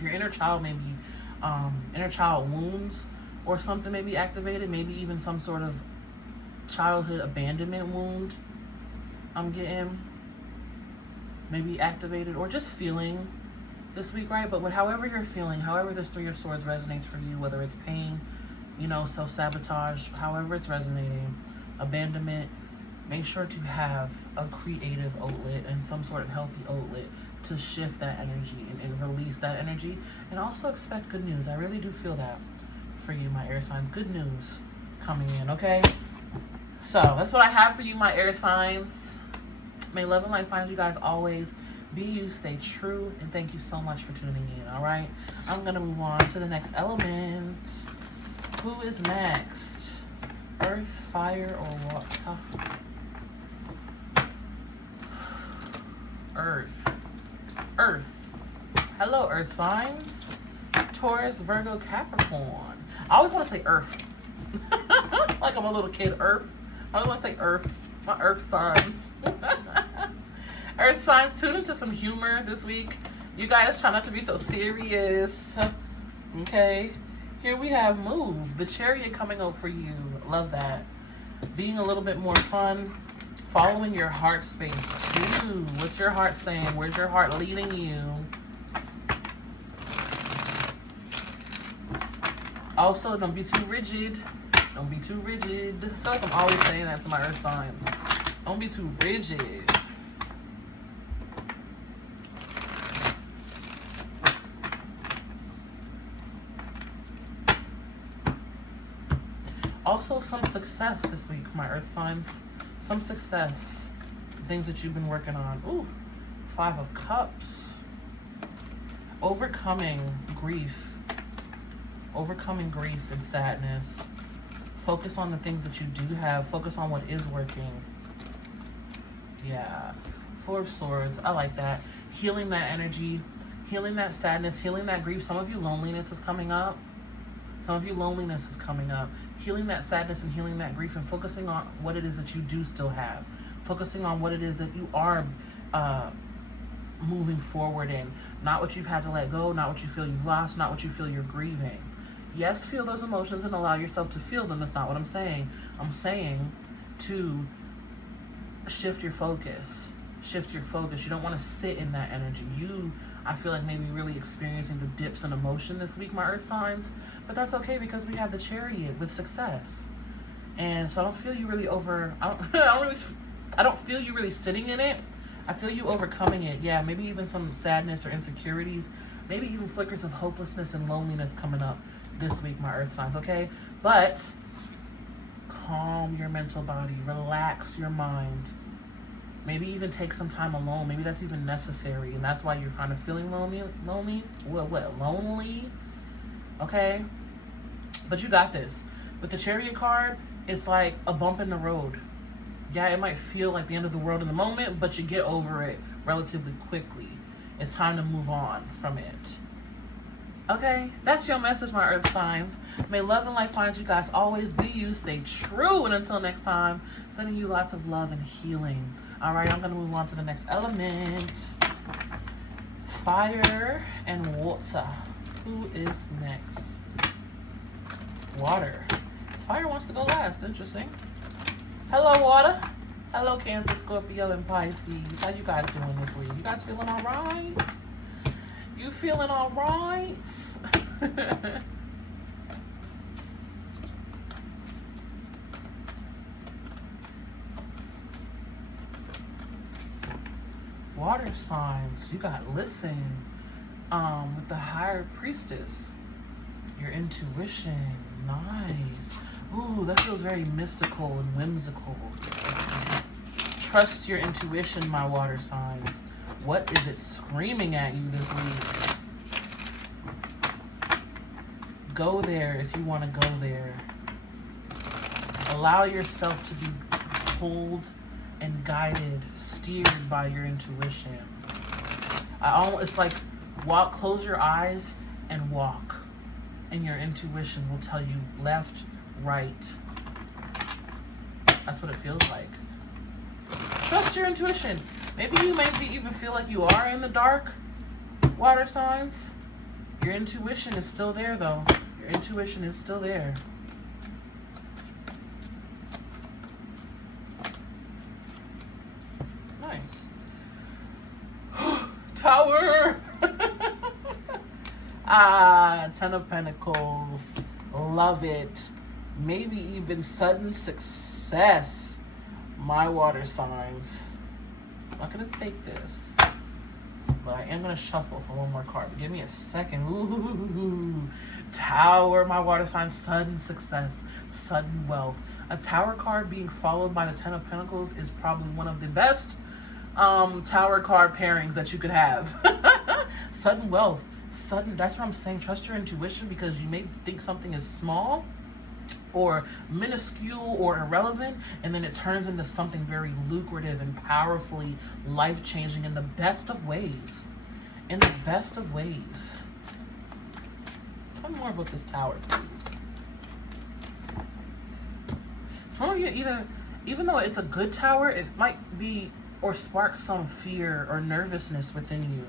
Your inner child may be inner child wounds or something may be activated, maybe even some sort of childhood abandonment wound I'm getting maybe activated, or just feeling this week, right? But however you're feeling, however this Three of Swords resonates for you, whether it's pain, you know, self-sabotage, however it's resonating, abandonment, make sure to have a creative outlet and some sort of healthy outlet to shift that energy and release that energy. And also expect good news. I really do feel that for you, my air signs. Good news coming in, okay? So that's what I have for you, my air signs. May love and light find you guys always. Be you, stay true, and thank you so much for tuning in, all right? I'm going to move on to the next element. Who is next? Earth, fire, or water? Earth. Hello, Earth signs. Taurus, Virgo, Capricorn. I always want to say Earth. Like I'm a little kid, Earth. I always want to say Earth. My Earth signs. Earth signs, tune into some humor this week. You guys try not to be so serious. Okay. Here we have Move, the Chariot coming out for you. Love that. Being a little bit more fun. Following your heart space too. What's your heart saying? Where's your heart leading you? Also, don't be too rigid. Don't be too rigid. I feel like I'm always saying that to my earth signs. Don't be too rigid. Also some success this week, my earth signs. Some success. Things that you've been working on. Ooh, 5 of Cups. Overcoming grief. Overcoming grief and sadness. Focus on the things that you do have. Focus on what is working. Yeah. 4 of Swords. I like that. Healing that energy. Healing that sadness. Healing that grief. Some of you, loneliness is coming up. Some of you, loneliness is coming up. Healing that sadness and healing that grief and focusing on what it is that you do still have. Focusing on what it is that you are moving forward in. Not what you've had to let go. Not what you feel you've lost. Not what you feel you're grieving. Yes, feel those emotions and allow yourself to feel them. That's not what I'm saying. I'm saying to shift your focus. Shift your focus. You don't want to sit in that energy. You, I feel like, maybe really experiencing the dips in emotion this week, my earth signs. But that's okay because we have the Chariot with success. And so I don't feel you really I don't feel you really sitting in it. I feel you overcoming it. Yeah, maybe even some sadness or insecurities. Maybe even flickers of hopelessness and loneliness coming up this week, my earth signs, okay? But calm your mental body. Relax your mind. Maybe even take some time alone. Maybe that's even necessary. And that's why you're kind of feeling lonely? Lonely? Okay? But you got this. With the Chariot card, it's like a bump in the road. Yeah, it might feel like the end of the world in the moment, but you get over it relatively quickly. It's time to move on from it. Okay, that's your message, my earth signs. May love and light find you guys. Always be you. Stay true. And until next time, sending you lots of love and healing. All right, I'm going to move on to the next element. Fire and water. Who is next? Water. Fire wants to go last. Interesting. Hello, water. Hello, Cancer, Scorpio, and Pisces. How you guys doing this week? You guys feeling all right? You feeling all right? Water signs. You got listen. With the Higher Priestess. Your intuition. Nice. Ooh, that feels very mystical and whimsical. Trust your intuition, my water signs. What is it screaming at you this week? Go there if you want to go there. Allow yourself to be pulled and guided, steered by your intuition. It's like close your eyes and walk. And your intuition will tell you left, right. That's what it feels like. Trust your intuition. Maybe you even feel like you are in the dark, water signs. Your intuition is still there, though. Your intuition is still there. Nice. Tower! Ah, 10 of Pentacles. Love it. Maybe even sudden success. My water signs. I'm not going to take this. But I am going to shuffle for one more card. But give me a second. Ooh. Tower, my water signs. Sudden success. Sudden wealth. A Tower card being followed by the 10 of Pentacles is probably one of the best Tower card pairings that you could have. Sudden wealth. Sudden, that's what I'm saying. Trust your intuition, because you may think something is small or minuscule or irrelevant, and then it turns into something very lucrative and powerfully life-changing in the best of ways. In the best of ways. Tell me more about this Tower, please. Some of you, even though it's a good Tower, it might be or spark some fear or nervousness within you.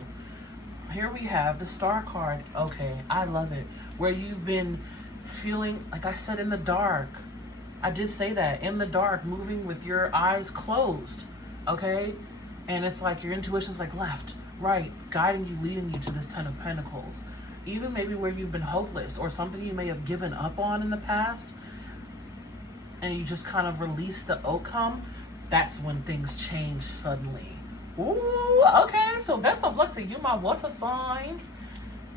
Here we have the Star card. Okay, I love it. Where you've been feeling, like I said, in the dark. I did say that. In the dark, moving with your eyes closed. Okay? And it's like your intuition's like left, right, guiding you, leading you to this 10 of Pentacles. Even maybe where you've been hopeless or something you may have given up on in the past, and you just kind of release the outcome. That's when things change suddenly. Ooh, okay, so best of luck to you, my water signs.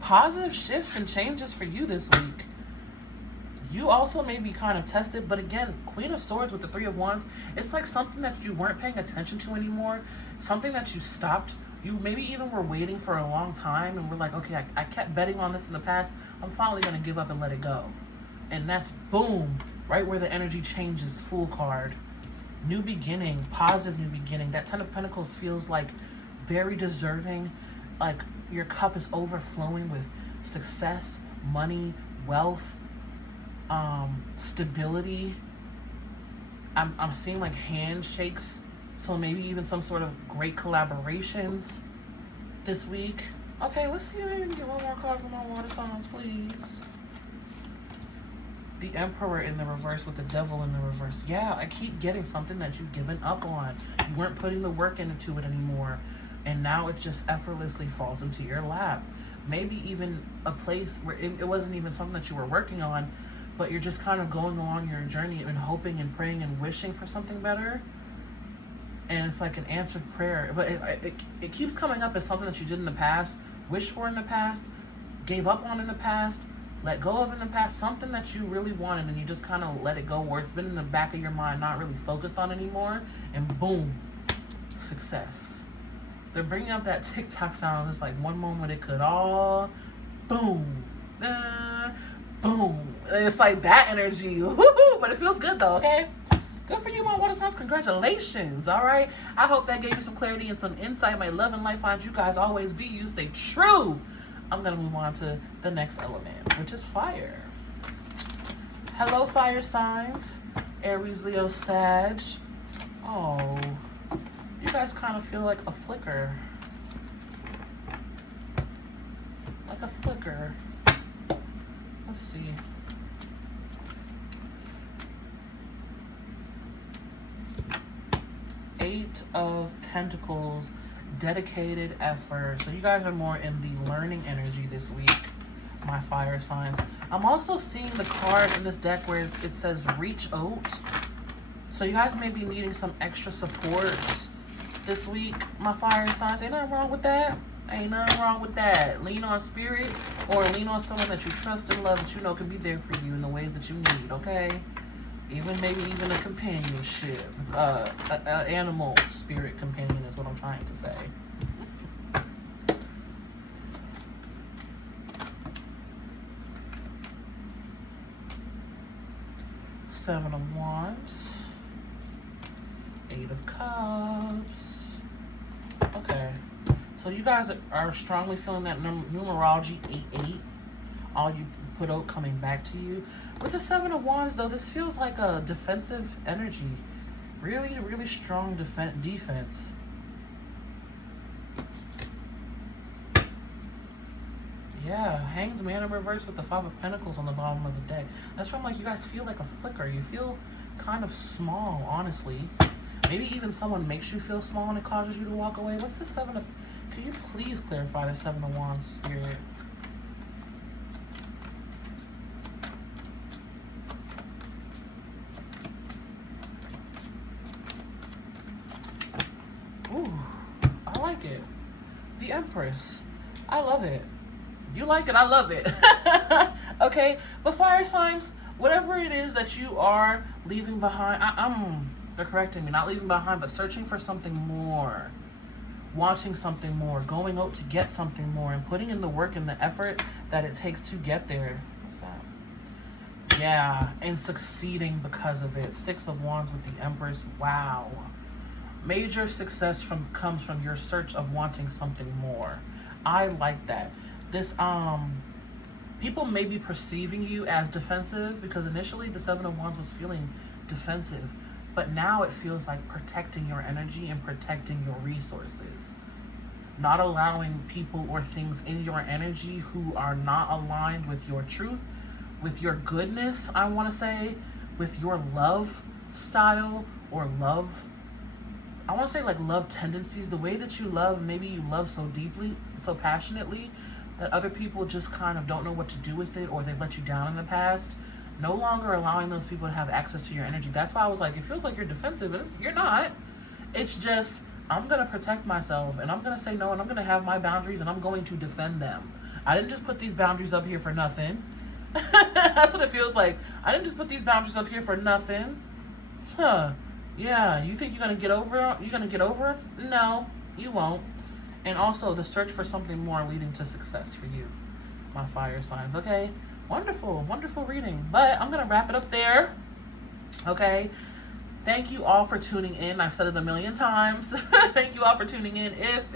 Positive shifts and changes for you this week. You also may be kind of tested, but again, Queen of Swords with the Three of Wands, it's like something that you weren't paying attention to anymore, something that you stopped. You maybe even were waiting for a long time and were like, okay, I kept betting on this in the past. I'm finally going to give up and let it go. And that's boom, right where the energy changes, Fool card. New beginning, positive new beginning. That Ten of Pentacles feels like very deserving, like your cup is overflowing with success, money, wealth, stability. I'm seeing like handshakes, so maybe even some sort of great collaborations this week. Okay, let's see if I can get one more card from my water signs, please. The Emperor in the reverse with the Devil in the reverse. Yeah, I keep getting something that you've given up on. You weren't putting the work into it anymore, and now it just effortlessly falls into your lap. Maybe even a place where it wasn't even something that you were working on, but you're just kind of going along your journey and hoping and praying and wishing for something better. And it's like an answered prayer. But it keeps coming up as something that you did in the past, wished for in the past, gave up on in the past, let go of in the past, something that you really wanted and you just kind of let it go, or it's been in the back of your mind, not really focused on anymore, and boom, success. They're bringing up that TikTok sound. It's like one moment it could all, boom, boom. It's like that energy. Woo-hoo, but it feels good though, okay? Good for you, my water signs. Congratulations, all right? I hope that gave you some clarity and some insight. May love and light find you guys always be you. Stay true. I'm going to move on to the next element, which is fire. Hello, fire signs. Aries, Leo, Sag. Oh, you guys kind of feel like a flicker. Like a flicker. Let's see. Eight of Pentacles, dedicated effort. So you guys are more in the learning energy this week, my fire signs. I'm also seeing the card in this deck where it says reach out. So you guys may be needing some extra support this week, my fire signs. Ain't nothing wrong with that. Ain't nothing wrong with that. Lean on spirit or lean on someone that you trust and love that you know can be there for you in the ways that you need, okay? Maybe even a companionship, animal spirit companion is what I'm trying to say. Seven of Wands, Eight of Cups. Okay, so you guys are strongly feeling that numerology 88. All you put out coming back to you. With the Seven of Wands, though, this feels like a defensive energy. Really, really strong defense. Yeah, Hanged Man in reverse with the Five of Pentacles on the bottom of the deck. That's why I'm like, you guys feel like a flicker. You feel kind of small, honestly. Maybe even someone makes you feel small and it causes you to walk away. What's the Seven of... Can you please clarify the Seven of Wands, Spirit? Ooh, I like it. The Empress. I love it. You like it, I love it. Okay, but fire signs, whatever it is that you are leaving behind, they're correcting me, not leaving behind, but searching for something more, wanting something more, going out to get something more, and putting in the work and the effort that it takes to get there. What's that? Yeah, and succeeding because of it. Six of Wands with the Empress. Wow. Major success comes from your search of wanting something more. I like that. This, people may be perceiving you as defensive because initially the Seven of Wands was feeling defensive, but now it feels like protecting your energy and protecting your resources. Not allowing people or things in your energy who are not aligned with your truth, with your goodness, I want to say, with your love style or love, I want to say like love tendencies, the way that you love, maybe you love so deeply, so passionately, that other people just kind of don't know what to do with it, or they've let you down in the past. No longer allowing those people to have access to your energy. That's why I was like, it feels like you're defensive. You're not. It's just, I'm going to protect myself, and I'm going to say no, and I'm going to have my boundaries, and I'm going to defend them. I didn't just put these boundaries up here for nothing. That's what it feels like. I didn't just put these boundaries up here for nothing. Huh. Yeah, you think you're gonna get over it? You're gonna get over it? No, you won't. And also the search for something more leading to success for you, my fire signs. Okay, wonderful, wonderful reading. But I'm gonna wrap it up there. Okay, thank you all for tuning in. I've said it a million times. Thank you all for tuning in. If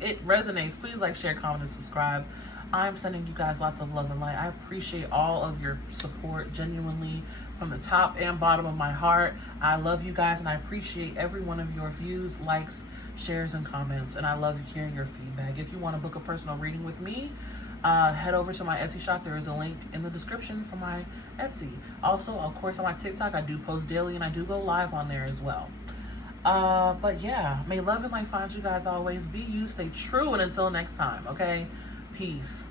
it resonates, please like, share, comment, and subscribe. I'm sending you guys lots of love and light. I appreciate all of your support, genuinely, from the top and bottom of my heart. I love you guys, and I appreciate every one of your views, likes, shares, and comments. And I love hearing your feedback. If you want to book a personal reading with me, head over to my Etsy shop. There is a link in the description for my Etsy. Also, of course, on my TikTok, I do post daily, and I do go live on there as well. But yeah, may love and light find you guys always. Be you, stay true, and until next time, okay? Peace.